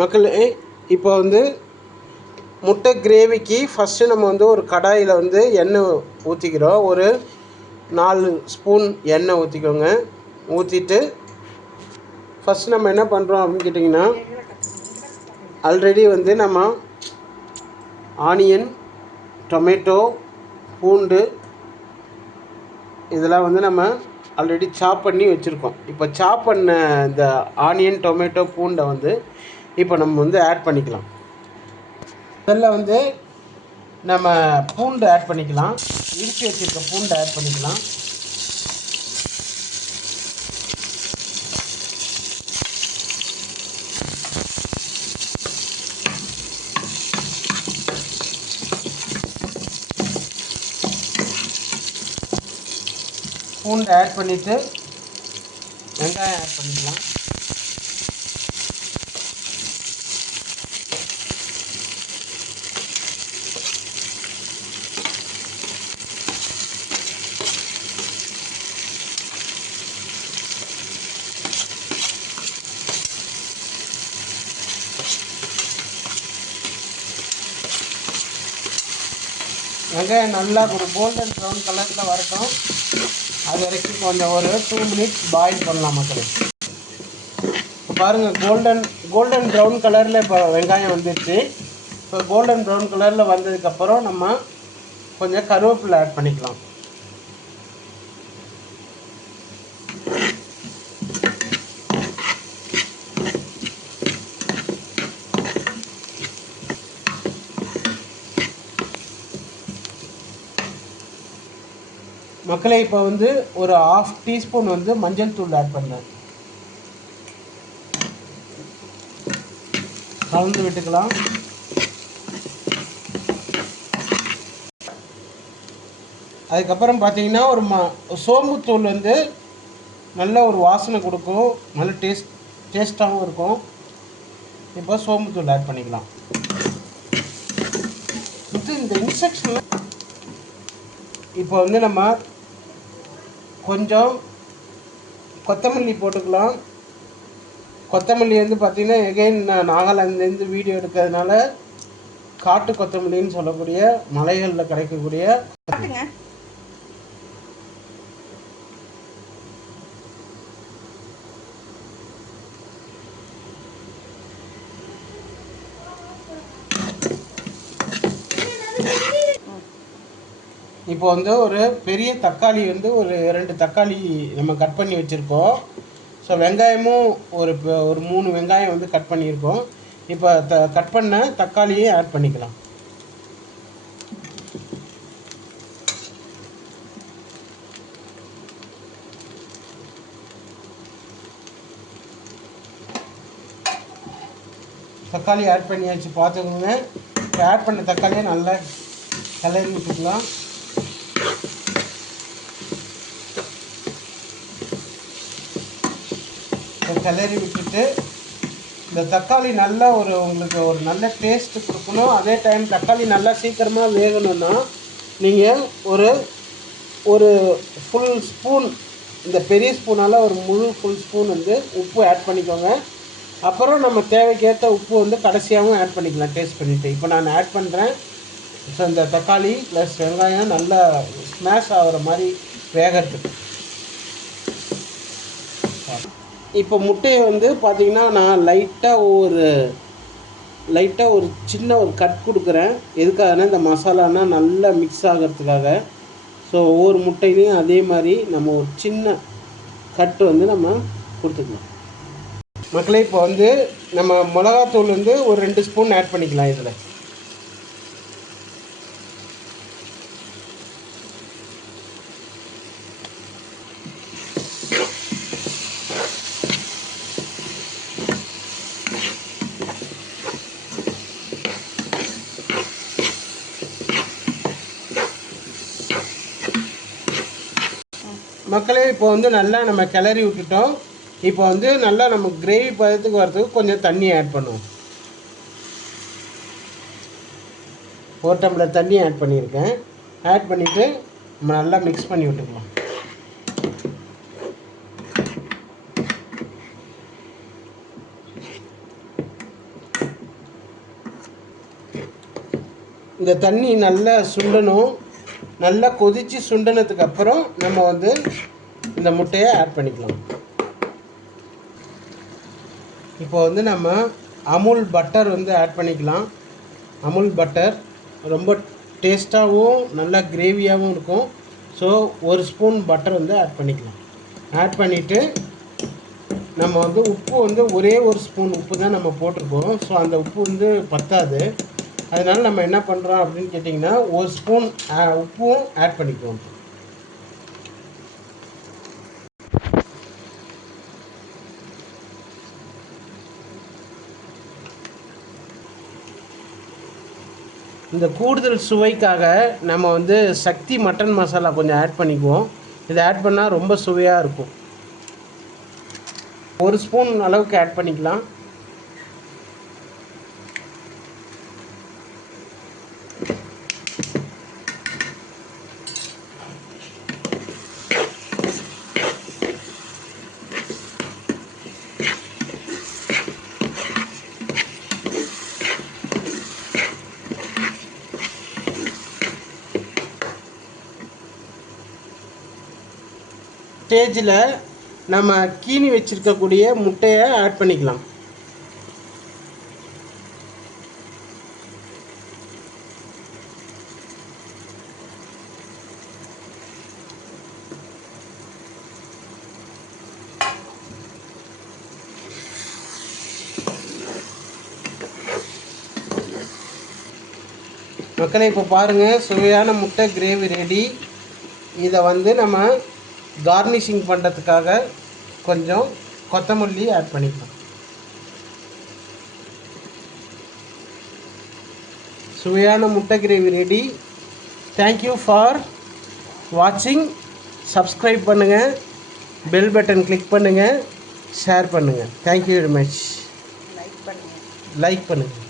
மக்களே, இப்போ வந்து முட்டை கிரேவிக்கு ஃபஸ்ட்டு நம்ம வந்து ஒரு கடாயில் வந்து எண்ணெய் ஊற்றிக்கிறோம். ஒரு 4 ஸ்பூன் எண்ணெய் ஊற்றிக்கோங்க. ஊற்றிட்டு ஃபஸ்ட்டு நம்ம என்ன பண்ணுறோம் அப்படின்னு கேட்டிங்கன்னா, ஆல்ரெடி வந்து நம்ம ஆனியன், டொமேட்டோ, பூண்டு இதெல்லாம் வந்து நம்ம ஆல்ரெடி சாப் பண்ணி வச்சுருக்கோம். இப்போ சாப் பண்ண இந்த ஆனியன், டொமேட்டோ, பூண்டை வந்து இப்போ நம்ம வந்து ஆட் பண்ணிக்கலாம். முதல்ல வந்து நம்ம பூண்டு ஆட் பண்ணிக்கலாம். இடித்து வச்சுருக்க பூண்டை ஆட் பண்ணிக்கலாம். பூண்டு ஆட் பண்ணிவிட்டு வெங்காயம் ஆட் பண்ணிக்கலாம். வெங்காயம் நல்லா ஒரு கோல்டன் ப்ரௌன் கலரில் வரட்டும். அது வரைக்கும் கொஞ்சம் ஒரு 2 மினிட்ஸ் பாயில் பண்ணலாம் மக்களே. இப்போ பாருங்கள், கோல்டன் ப்ரௌன் கலரில் இப்போ வெங்காயம் வந்துடுச்சு. இப்போ கோல்டன் ப்ரௌன் கலரில் வந்ததுக்கப்புறம் நம்ம கொஞ்சம் கருவேப்பிலை ஆட் பண்ணிக்கலாம். மக்களே, இப்போ வந்து ஒரு 1/2 டீஸ்பூன் வந்து மஞ்சள் தூள் ஆட் பண்ணுறேன். கலந்து விட்டுக்கலாம். அதுக்கப்புறம் பார்த்தீங்கன்னா ஒரு சோம்புத்தூள் வந்து நல்ல ஒரு வாசனை கொடுக்கும், நல்ல டேஸ்ட்டாகவும் இருக்கும். இப்போ சோம்புத்தூள் ஆட் பண்ணிக்கலாம். இந்த இன்ஸ்ட்ரக்ஷனில் இப்போ வந்து நம்ம கொஞ்சம் கொத்தமல்லி போட்டுக்கலாம். கொத்தமல்லி வந்து பார்த்திங்கன்னா எகைன் நான் நாகாலாந்துலேருந்து வீடியோ எடுக்கிறதுனால காட்டு கொத்தமல்லின்னு சொல்லக்கூடிய மலைகளில் கிடைக்கக்கூடிய இப்போ வந்து ஒரு பெரிய தக்காளி வந்து ஒரு 2 தக்காளி நம்ம கட் பண்ணி வச்சுருக்கோம். ஸோ வெங்காயமும் ஒரு 3 வெங்காயம் வந்து கட் பண்ணியிருக்கோம். இப்போ கட் பண்ண தக்காளியை ஆட் பண்ணிக்கலாம். தக்காளி ஆட் பண்ணியாச்சு. பார்த்துக்கோங்க, ஆட் பண்ண தக்காளியை நல்லா கிளறி விட்டுக்கலாம். கிளறி விட்டுட்டு இந்த தக்காளி நல்லா உங்களுக்கு ஒரு நல்ல டேஸ்ட்டு கொடுக்கணும். அதே டைம் தக்காளி நல்லா சீக்கிரமாக வேகணும்னா நீங்கள் ஒரு ஃபுல் ஸ்பூன், இந்த பெரிய ஸ்பூனால் ஒரு முழு ஃபுல் ஸ்பூன் வந்து உப்பு ஆட் பண்ணிக்கோங்க. அப்புறம் நம்ம தேவைக்கேற்ற உப்பு வந்து கடைசியாகவும் ஆட் பண்ணிக்கலாம் டேஸ்ட் பண்ணிவிட்டு. இப்போ நான் ஆட் பண்ணுறேன். ஸோ இந்த தக்காளி ப்ளஸ் வெங்காயம் நல்லா ஸ்மாஷ் ஆகிற மாதிரி வேகிறதுக்கு. இப்போ முட்டையை வந்து பார்த்திங்கன்னா நான் லைட்டாக ஒரு சின்ன ஒரு கட் கொடுக்குறேன். எதுக்காகனா இந்த மசாலானா நல்லா மிக்ஸ் ஆகிறதுக்காக. ஸோ ஒவ்வொரு முட்டையிலையும் அதே மாதிரி நம்ம ஒரு சின்ன கட்டு வந்து நம்ம கொடுத்துக்கலாம். மக்களே, இப்போ வந்து நம்ம மிளகாத்தூள் வந்து ஒரு 2 ஸ்பூன் ஆட் பண்ணிக்கலாம். இதில் மக்களே, இப்போ வந்து நல்லா நம்ம கிளறி விட்டுட்டோம். இப்போ வந்து நல்லா நம்ம கிரேவி பதத்துக்கு வரதுக்கு கொஞ்சம் தண்ணி ஆட் பண்ணுவோம். 1 டம்ளர் தண்ணி ஆட் பண்ணியிருக்கேன். ஆட் பண்ணிவிட்டு நம்ம நல்லா மிக்ஸ் பண்ணி விட்டுக்கலாம். இந்த தண்ணி நல்லா சுண்டணும். நல்லா கொதித்து சுண்டினதுக்கு அப்புறம் நம்ம வந்து இந்த முட்டையை ஆட் பண்ணிக்கலாம். இப்போ வந்து நம்ம அமுல் பட்டர் வந்து ஆட் பண்ணிக்கலாம். அமுல் பட்டர் ரொம்ப டேஸ்ட்டாகவும் நல்லா கிரேவியாகவும் இருக்கும். ஸோ 1 ஸ்பூன் பட்டர் வந்து ஆட் பண்ணிக்கலாம். ஆட் பண்ணிவிட்டு நம்ம வந்து உப்பு வந்து ஒரே 1 ஸ்பூன் உப்பு தான் நம்ம போட்டிருக்கோம். ஸோ அந்த உப்பு வந்து பத்தாது. அதனால் நம்ம என்ன பண்ணுறோம் அப்படின்னு கேட்டிங்கன்னா 1 ஸ்பூன் உப்பும் ஆட் பண்ணிக்குவோம். இந்த கூடுதல் சுவைக்காக நம்ம வந்து சக்தி மட்டன் மசாலா கொஞ்சம் ஆட் பண்ணிக்குவோம். இதை ஆட் பண்ணால் ரொம்ப சுவையாக இருக்கும். 1 ஸ்பூன் அளவுக்கு ஆட் பண்ணிக்கலாம். ஸ்டேஜில் நம்ம கீனி வச்சுருக்கக்கூடிய முட்டையை ஆட் பண்ணிக்கலாம். மக்களை இப்போ பாருங்கள், சுவையான முட்டை கிரேவி ரெடி. இதை வந்து நம்ம கார்னிஷிங் பண்ணுறதுக்காக கொஞ்சம் கொத்தமல்லி ஆட் பண்ணிக்கலாம். சுவையான முட்டை கிரேவி ரெடி. தேங்க்யூ ஃபார் வாட்சிங். சப்ஸ்கிரைப் பண்ணுங்கள், பெல் பட்டன் கிளிக் பண்ணுங்கள், ஷேர் பண்ணுங்கள். Thank you very much. லைக் பண்ணுங்கள்.